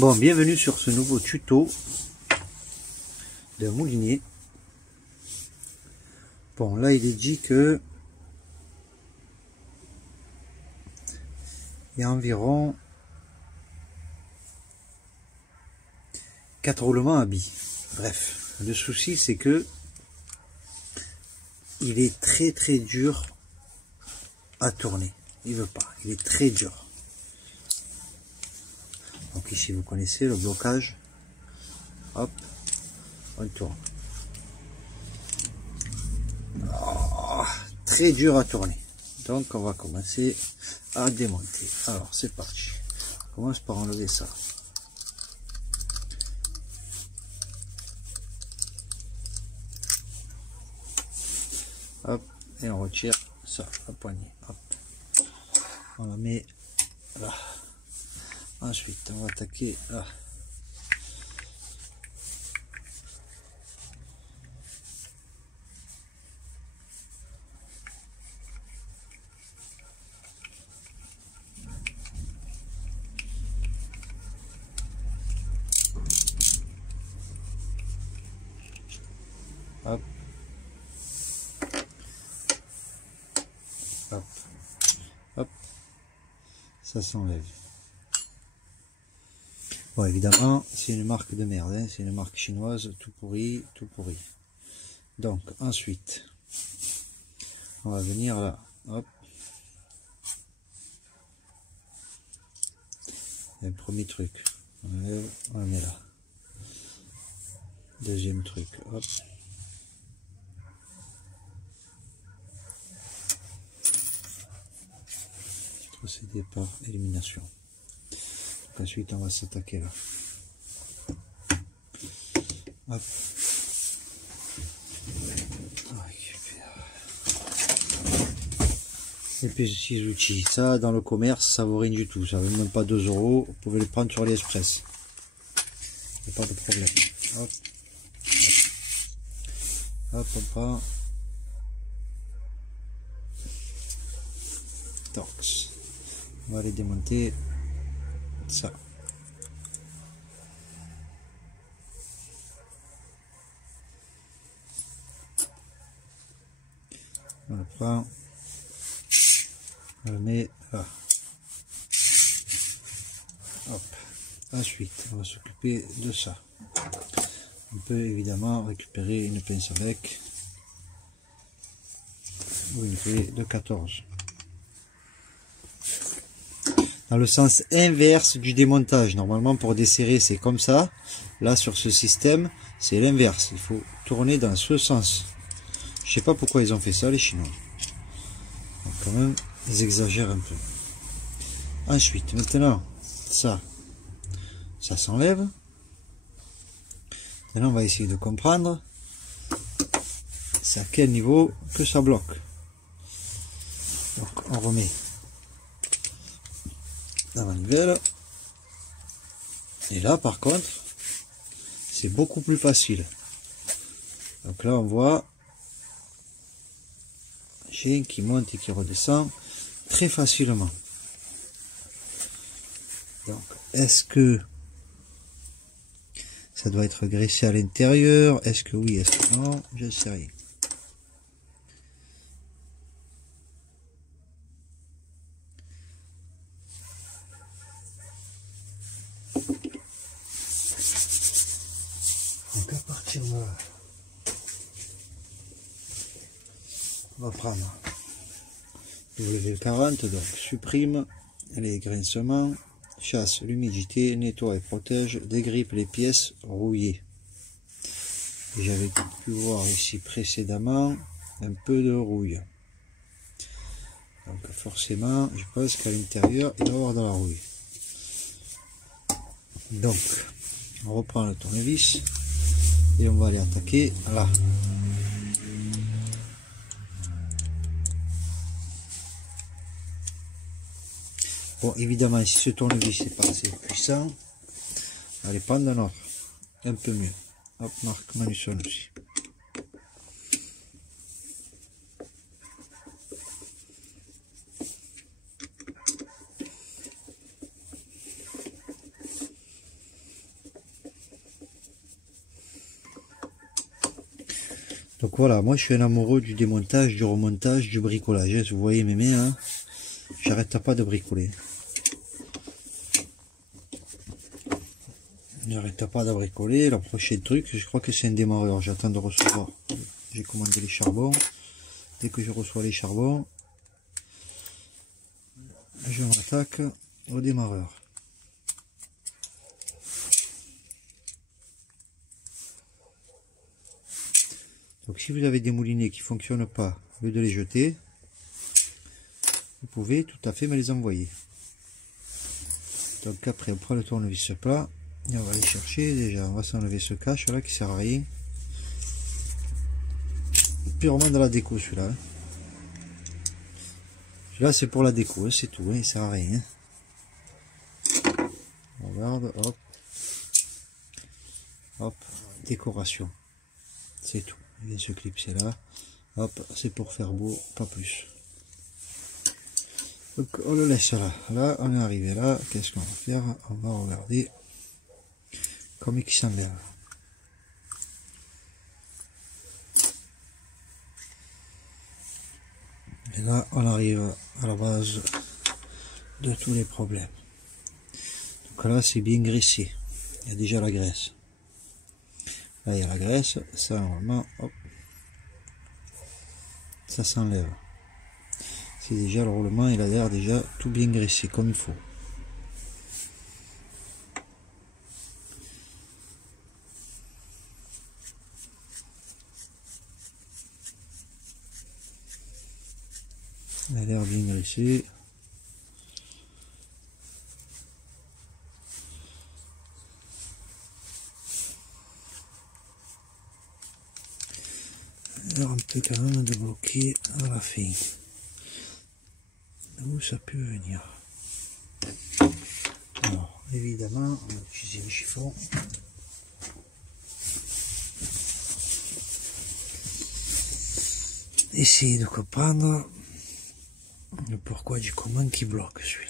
Bon, bienvenue sur ce nouveau tuto d'un moulinier. Bon, là il est dit que il y a environ 4 roulements à billes. Bref, le souci c'est que il est très dur à tourner. Il veut pas, il est très dur. Donc ici vous connaissez le blocage. Hop, on tourne. Oh, très dur à tourner. Donc on va commencer à démonter. Alors c'est parti. On commence par enlever ça. Hop, et on retire ça, la poignée. Hop. On la met là. Ensuite, on va attaquer là. Hop. Hop. Hop. Ça s'enlève. Bon, évidemment, c'est une marque de merde, hein, c'est une marque chinoise, tout pourri, tout pourri. Donc, ensuite, on va venir là, hop. Le premier truc, on enlève, on le met là. Deuxième truc, hop. Procéder par élimination. Donc ensuite, on va s'attaquer là. Hop. Les petits outils, ça dans le commerce, ça vaut rien du tout, ça vaut même pas 2 €, vous pouvez les prendre sur AliExpress. Il n'y a pas de problème. Hop. Hop, on prend. Torx. On va les démonter. Ça. On le prend. On le met là. Hop. Ensuite, on va s'occuper de ça. On peut évidemment récupérer une pince à bec ou une clé de 14. Dans le sens inverse du démontage. Normalement, pour desserrer, c'est comme ça. Là, sur ce système, c'est l'inverse. Il faut tourner dans ce sens. Je sais pas pourquoi ils ont fait ça, les Chinois. Donc, quand même, ils exagèrent un peu. Ensuite, maintenant, ça s'enlève. Maintenant, on va essayer de comprendre c'est à quel niveau que ça bloque. Donc, on remet la manivelle. Et là, par contre, c'est beaucoup plus facile. Donc là, on voit chaîne qui monte et qui redescend très facilement. Donc, est-ce que ça doit être graissé à l'intérieur? Est-ce que oui, est-ce que non? Je ne sais rien. Donc à partir de là, on va prendre W40, donc supprime les grincements, chasse l'humidité, nettoie et protège, dégrippe les pièces rouillées. J'avais pu voir ici précédemment un peu de rouille. Donc forcément, je pense qu'à l'intérieur, il va y avoir de la rouille. Donc, on reprend le tournevis et on va aller attaquer là. Bon, évidemment, si ce tournevis n'est pas assez puissant, on va les prendre dans un peu mieux. Hop, marque Manusson aussi. Donc voilà, moi je suis un amoureux du démontage, du remontage, du bricolage. Hein. Vous voyez mes mains, hein, j'arrête pas de bricoler. J'arrête pas de bricoler. Le prochain truc, je crois que c'est un démarreur. J'attends de recevoir. J'ai commandé les charbons. Dès que je reçois les charbons, je m'attaque au démarreur. Donc si vous avez des moulinets qui ne fonctionnent pas, au lieu de les jeter, vous pouvez tout à fait me les envoyer. Donc après on prend le tournevis plat et on va aller chercher. Déjà on va s'enlever ce cache là qui sert à rien. Purement de la déco celui-là. Hein. Celui-là c'est pour la déco, hein, c'est tout, hein, il sert à rien. Hein. On regarde, hop. Hop, décoration. C'est tout. Il vient se clipser là. Hop, c'est pour faire beau, pas plus. Donc on le laisse là. Là, on est arrivé là. Qu'est-ce qu'on va faire? On va regarder comme il s'enlève. Et là, on arrive à la base de tous les problèmes. Donc là, c'est bien graissé. Il y a déjà la graisse. Là, il y a la graisse. Ça, normalement, hop, ça s'enlève. C'est déjà le roulement, il a l'air déjà tout bien graissé comme il faut. Il a l'air bien graissé. Alors on peut quand même débloquer à la fin. Où ça peut venir. Alors évidemment on va utiliser le chiffon. Essayez de comprendre le pourquoi du comment qui bloque celui-là.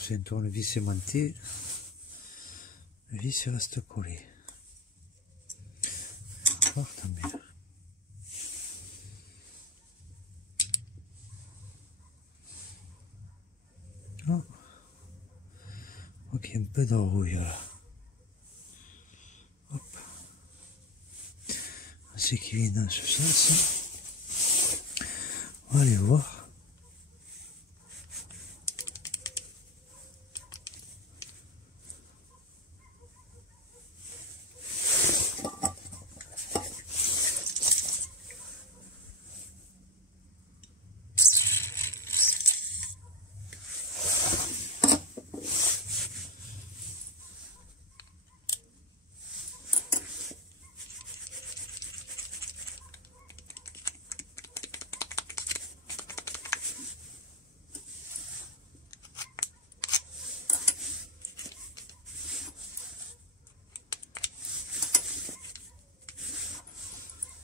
C'est un tournevis aimanté. Le vis reste collé. Tant mieux. Ah. Ok. Donc il y a un peu de rouille là. Hop. C'est qui vient dans ce sens. On va aller voir.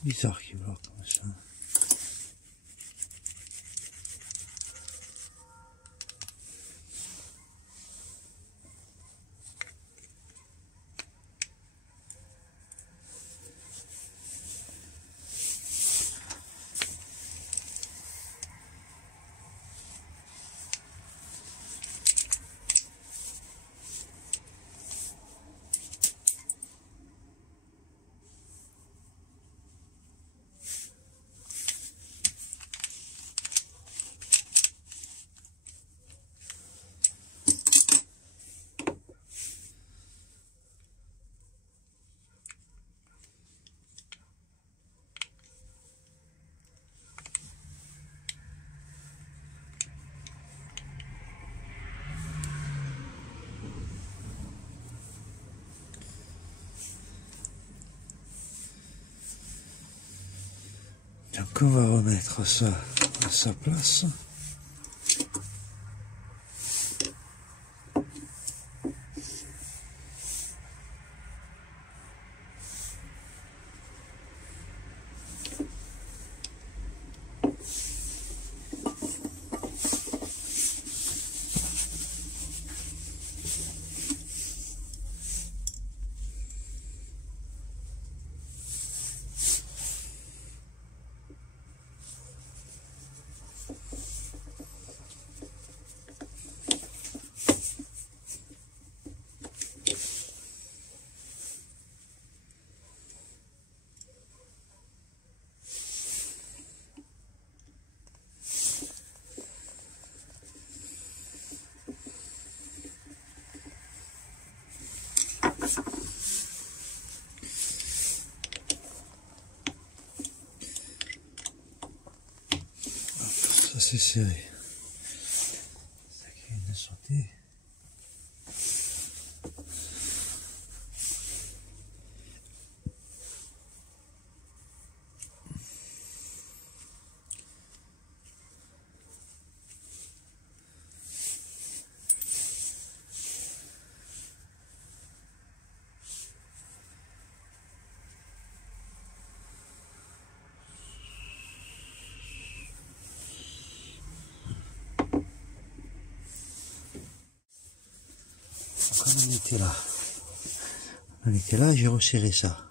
Bizarre qu'il bloque comme ça. Donc on va remettre ça à sa place. Ça c'est serré. Ça qui vient de sauter. On était là, j'ai resserré ça.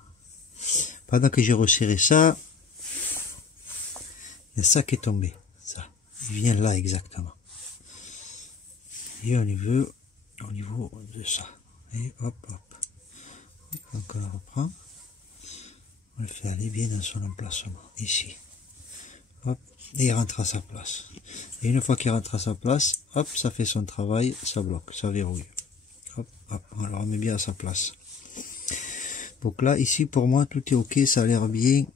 Pendant que j'ai resserré ça, il y a ça qui est tombé. Ça, il vient là exactement. Et au niveau de ça. Et hop, hop. Donc on le reprend. On le fait aller bien dans son emplacement. Ici. Hop. Et il rentre à sa place. Et une fois qu'il rentre à sa place, hop, ça fait son travail, ça bloque, ça verrouille. Hop, hop, on le remet bien à sa place. Donc là, ici, pour moi, tout est ok, ça a l'air bien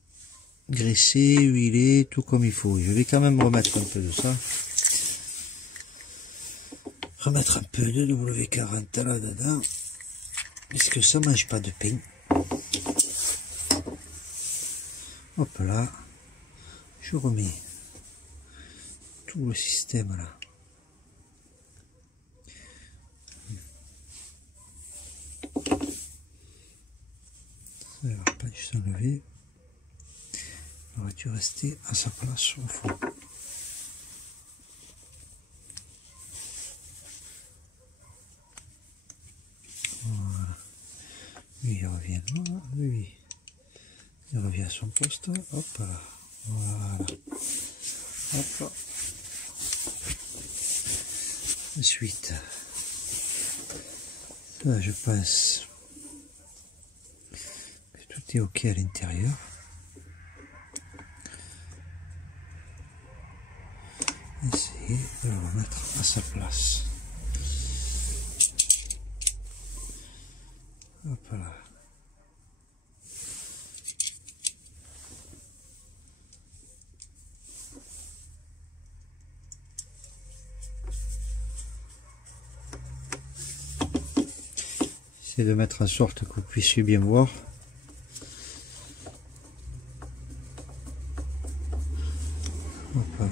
graissé, huilé, tout comme il faut. Je vais quand même remettre un peu de ça. Remettre un peu de W40 là-dedans, puisque ça mange pas de pain. Hop là, je remets tout le système là. Ça ne va pas juste enlever. Il aurait dû rester à sa place au fond. Voilà. Lui il revient là, lui il revient à son poste. Hop là. Voilà. Hop. Là, je pense que tout est ok à l'intérieur. Essayer de le remettre à sa place. Hop là. J'essaie de mettre en sorte que vous puissiez bien voir. Hop là.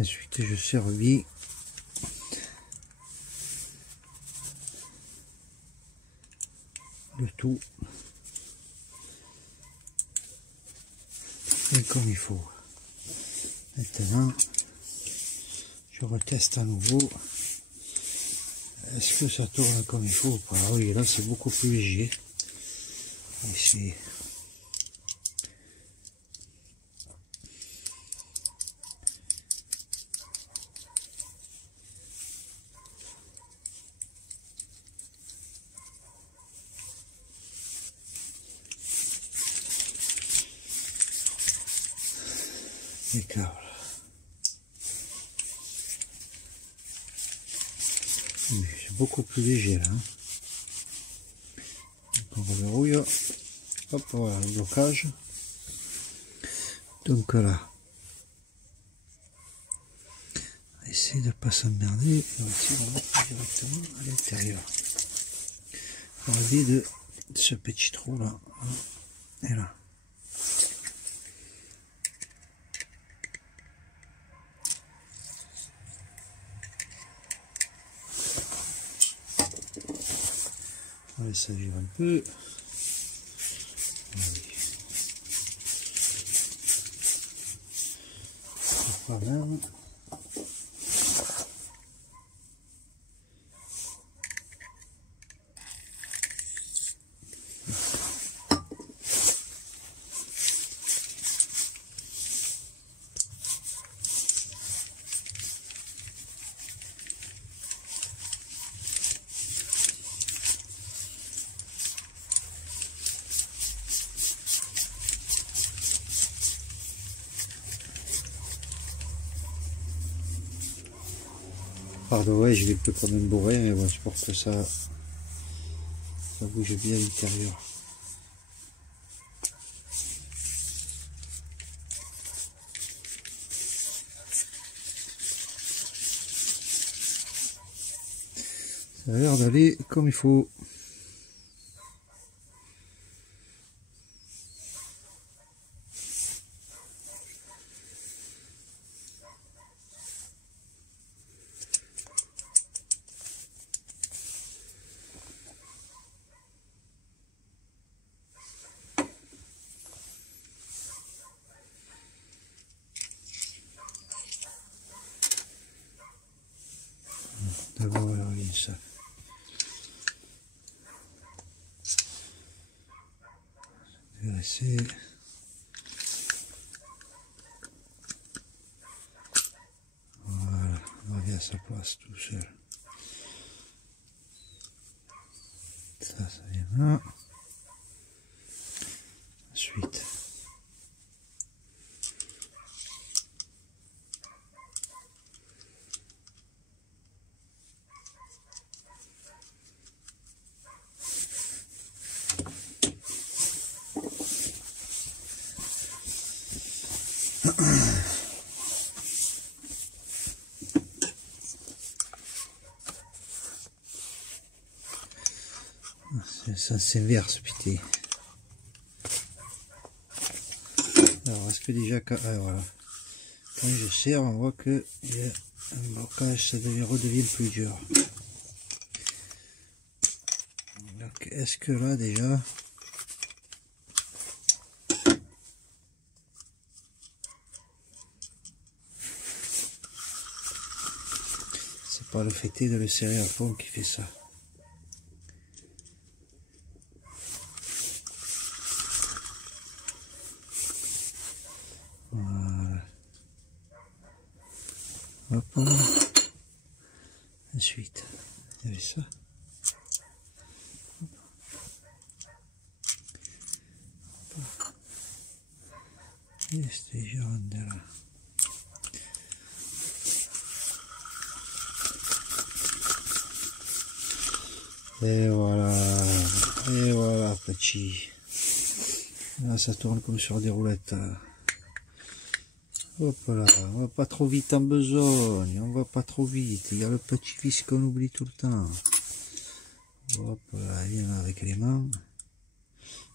Ensuite, je servis le tout et comme il faut. Maintenant, je reteste à nouveau. Est-ce que ça tourne comme il faut ou pas? Oui, là c'est beaucoup plus léger. Ici. Les câbles. Oui, c'est beaucoup plus léger là. Donc on reverrouille. Hop, voilà le blocage. Donc là, on va essayer de ne pas s'emmerder et on va essayer de remettre directement à l'intérieur. Pour le vide de ce petit trou là. Et là. On va laisser vivre un peu. Pas même. Pardon, ouais, je l'ai peu quand même bourré, mais bon, c'est pour que ça bouge bien à l'intérieur. Ça a l'air d'aller comme il faut. D'abord, on regarde ça. Dégraisser. Voilà, on revient à sa place tout seul. Ça vient là. Ensuite. Ça s'inverse, putain. que déjà quand, ah, voilà. Quand je serre, on voit que il y a un blocage, ça redevient plus dur. Donc est-ce que là déjà c'est pas le fait de le serrer à fond qui fait ça? Voilà. Hop. Ensuite, il y avait ça. Et c'était gironde là. Et voilà petit. Là ça tourne comme sur des roulettes. Hop là, on va pas trop vite en besogne, on va pas trop vite. Il y a le petit vis qu'on oublie tout le temps. Hop là, il vient avec les mains.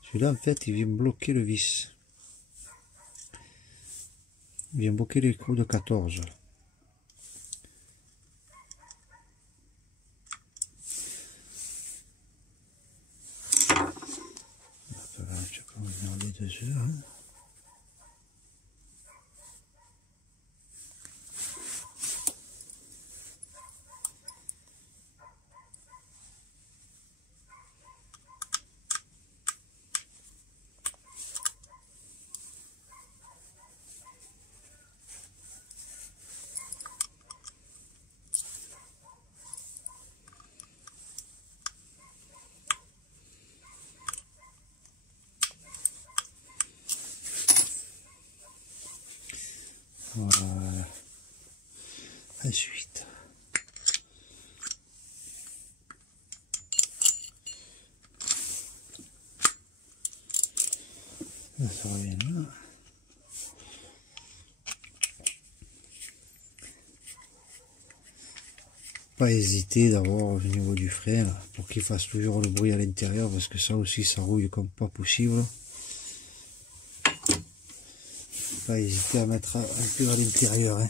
Celui-là en fait il vient bloquer le vis. Il vient bloquer les coups de 14. Hop là, je peux regarder 2 heures. Hein. Voilà. Ensuite, là, ça revient là. Pas hésiter d'avoir au niveau du frein là, pour qu'il fasse toujours le bruit à l'intérieur, parce que ça aussi ça rouille comme pas possible. Pas hésiter à mettre un peu à l'intérieur. Hein.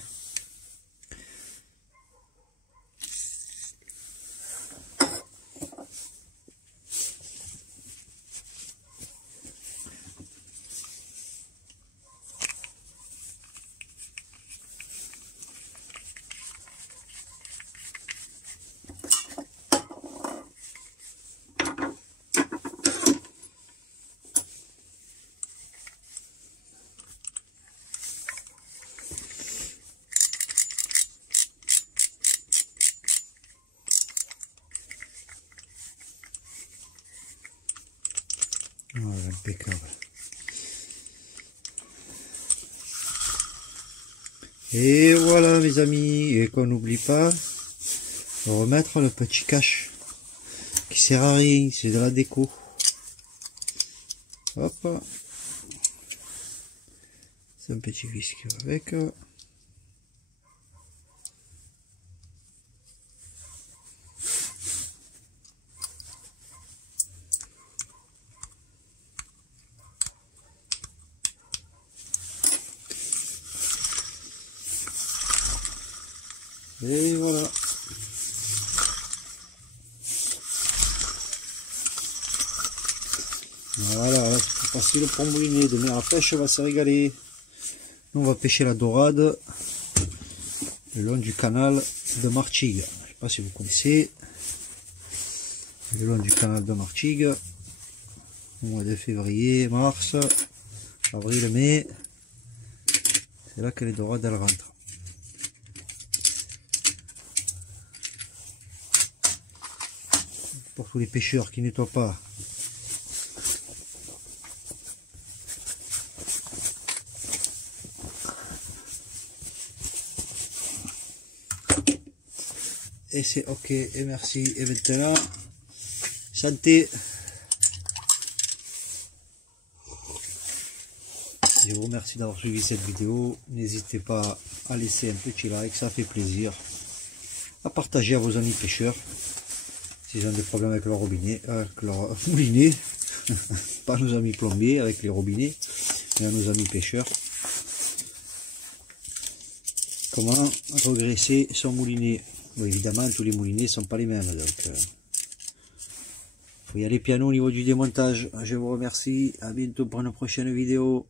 Voilà, impeccable. Et voilà mes amis, et qu'on n'oublie pas de remettre le petit cache qui sert à rien, c'est de la déco. Hop, c'est un petit vis qui va avec. Et voilà. Voilà, là, c'est facile pour mouiner. Demain la pêche va se régaler. Nous on va pêcher la dorade le long du canal de Martigues. Je ne sais pas si vous connaissez. Le long du canal de Martigues. Au mois de février, mars, avril, mai. C'est là que les dorades elles rentrent. Pour tous les pêcheurs qui nettoient pas. Et c'est ok, et merci, et maintenant, santé. Je vous remercie d'avoir suivi cette vidéo. N'hésitez pas à laisser un petit like, ça fait plaisir. À partager à vos amis pêcheurs. S'ils ont des problèmes avec leur robinet, avec leur moulinet, pas nos amis plombiers avec les robinets, mais à nos amis pêcheurs. comment regresser son moulinet. Bon, évidemment, tous les moulinets ne sont pas les mêmes, donc faut y aller piano au niveau du démontage. Je vous remercie, à bientôt pour une prochaine vidéo.